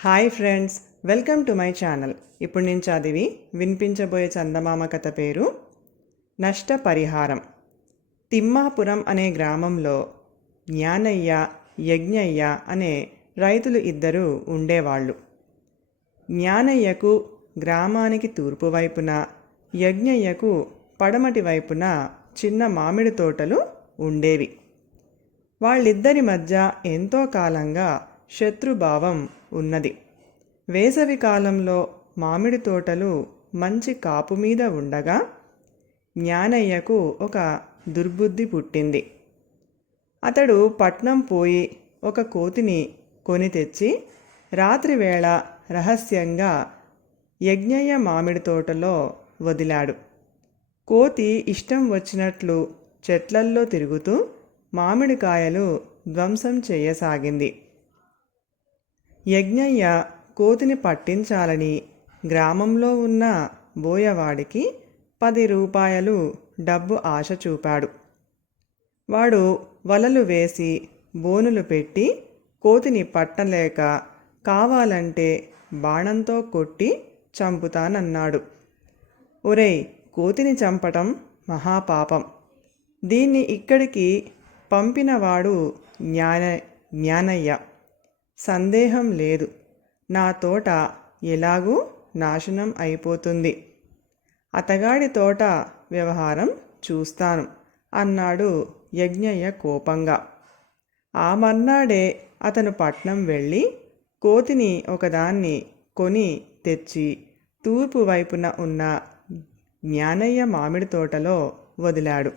Hi friends welcome to my channel. ఇప్పుడు నేను చదివి వినిపించబోయే చందమామ కథ పేరు నష్టపరిహారం. తిమ్మాపురం అనే గ్రామంలో జ్ఞానయ్య యజ్ఞయ్య అనే రైతులు ఇద్దరు ఉండేవాళ్ళు. జ్ఞానయ్యకు గ్రామానికి తూర్పు వైపున యజ్ఞయ్యకు పడమటి వైపున చిన్న మామిడి తోటలు ఉండేవి. వాళ్ళిద్దరి మధ్య ఎంతో కాలంగా శత్రుభావం ఉన్నది. వేసవి కాలంలో మామిడి తోటలు మంచి కాపు మీద ఉండగా జ్ఞానయ్యకు ఒక దుర్బుద్ధి పుట్టింది. అతడు పట్నం పోయి ఒక కోతిని కొని తెచ్చి రాత్రివేళ రహస్యంగా యజ్ఞయ్య మామిడి తోటలో వదిలాడు. కోతి ఇష్టం వచ్చినట్లు చెట్లల్లో తిరుగుతూ మామిడికాయలు ధ్వంసం చేయసాగింది. యజ్ఞయ్య కోతిని పట్టించాలని గ్రామంలో ఉన్న బోయవాడికి పది రూపాయలు డబ్బు ఆశ చూపాడు. వాడు వలలు వేసి బోనులు పెట్టి కోతిని పట్టలేక కావాలంటే బాణంతో కొట్టి చంపుతానన్నాడు. ఒరేయ్ కోతిని చంపటం మహాపాపం. దీన్ని ఇక్కడికి పంపినవాడు జ్ఞాన జ్ఞానయ్య. సందేహం లేదు. నా తోట ఎలాగూ నాశనం అయిపోతుంది. అతగాడి తోట వ్యవహారం చూస్తాను అన్నాడు యజ్ఞయ్య కోపంగా. ఆ మర్నాడే అతను పట్నం వెళ్ళి కోతిని ఒకదాన్ని కొని తెచ్చి తూర్పు వైపున ఉన్న జ్ఞానయ్య మామిడి తోటలో వదిలాడు.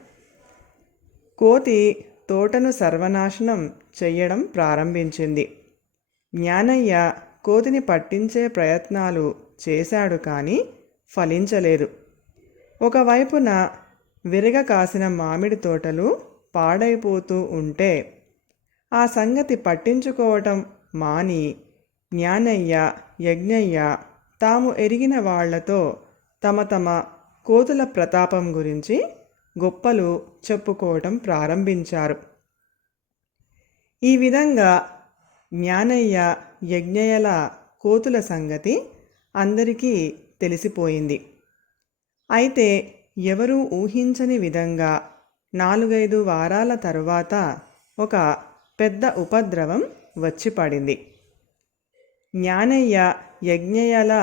కోతి తోటను సర్వనాశనం చెయ్యడం ప్రారంభించింది. జ్ఞానయ్య కోతిని పట్టించే ప్రయత్నాలు చేశాడు కానీ ఫలించలేదు. ఒకవైపున విరగ కాసిన మామిడి తోటలు పాడైపోతూ ఉంటే ఆ సంగతి పట్టించుకోవటం మాని జ్ఞానయ్య యజ్ఞయ్య తాము ఎరిగిన వాళ్ళతో తమ తమ కోతుల ప్రతాపం గురించి గొప్పలు చెప్పుకోవటం ప్రారంభించారు. ఈ విధంగా జ్ఞానయ్య యజ్ఞయ్యల కోతుల సంగతి అందరికీ తెలిసిపోయింది. అయితే ఎవరూ ఊహించని విధంగా నాలుగైదు వారాల తరువాత ఒక పెద్ద ఉపద్రవం వచ్చి పడింది. జ్ఞానయ్య యజ్ఞయ్యల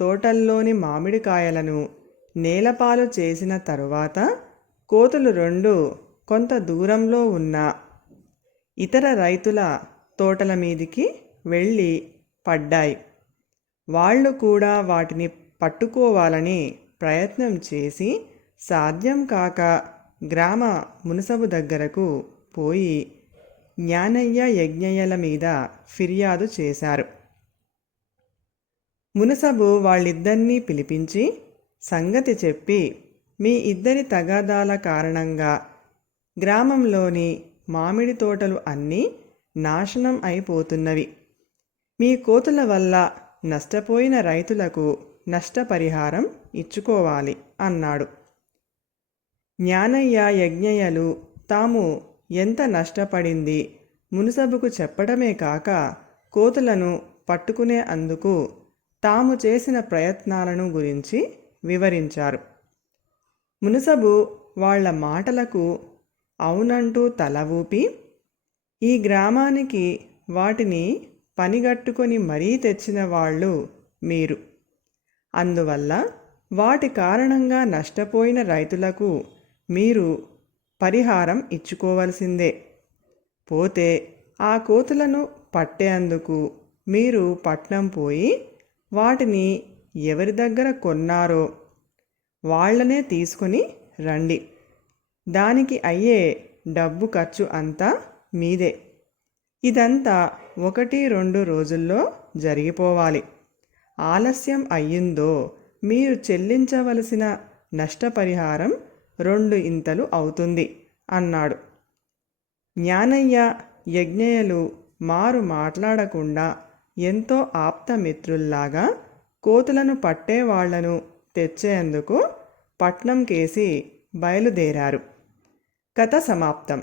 తోటల్లోని మామిడికాయలను నేలపాలు చేసిన తరువాత కోతులు రెండు కొంత దూరంలో ఉన్న ఇతర రైతుల తోటల మీదికి వెళ్ళి పడ్డాయి. వాళ్ళు కూడా వాటిని పట్టుకోవాలని ప్రయత్నం చేసి సాధ్యం కాక గ్రామ మునసబు దగ్గరకు పోయి జ్ఞానయ్య యజ్ఞయ్యల మీద ఫిర్యాదు చేశారు. మునసబు వాళ్ళిద్దరినీ పిలిపించి సంగతి చెప్పి మీ ఇద్దరి తగాదాల కారణంగా గ్రామంలోని మామిడి తోటలు అన్నీ నాశనం అయిపోతున్నవి. మీ కోతుల వల్ల నష్టపోయిన రైతులకు నష్టపరిహారం ఇచ్చుకోవాలి అన్నాడు. జ్ఞానయ్య యజ్ఞయ్యలు తాము ఎంత నష్టపడింది మునుసబుకు చెప్పడమే కాక కోతులను పట్టుకునే అందుకు తాము చేసిన ప్రయత్నాలను గురించి వివరించారు. మునుసబు వాళ్ళ మాటలకు అవునంటూ తల ఊపి ఈ గ్రామానికి వాటిని పనిగట్టుకొని మరీ తెచ్చిన వాళ్ళు మీరు. అందువల్ల వాటి కారణంగా నష్టపోయిన రైతులకు మీరు పరిహారం ఇచ్చుకోవలసిందే. పోతే ఆ కోతులను పట్టేందుకు మీరు పట్నం పోయి వాటిని ఎవరి దగ్గర కొన్నారో వాళ్ళనే తీసుకొని రండి. దానికి అయ్యే డబ్బు ఖర్చు అంతా మీదే. ఇదంతా ఒకటి రెండు రోజుల్లో జరిగిపోవాలి. ఆలస్యం అయ్యిందో మీరు చెల్లించవలసిన నష్టపరిహారం రెండు ఇంతలు అవుతుంది అన్నాడు. జ్ఞానయ్య యజ్ఞయ్యలు మారు మాట్లాడకుండా ఎంతో ఆప్తమిత్రుల్లాగా కోతులను పట్టేవాళ్ళను తెచ్చేందుకు పట్నం కేసి బయలుదేరారు. కథ సమాప్తం.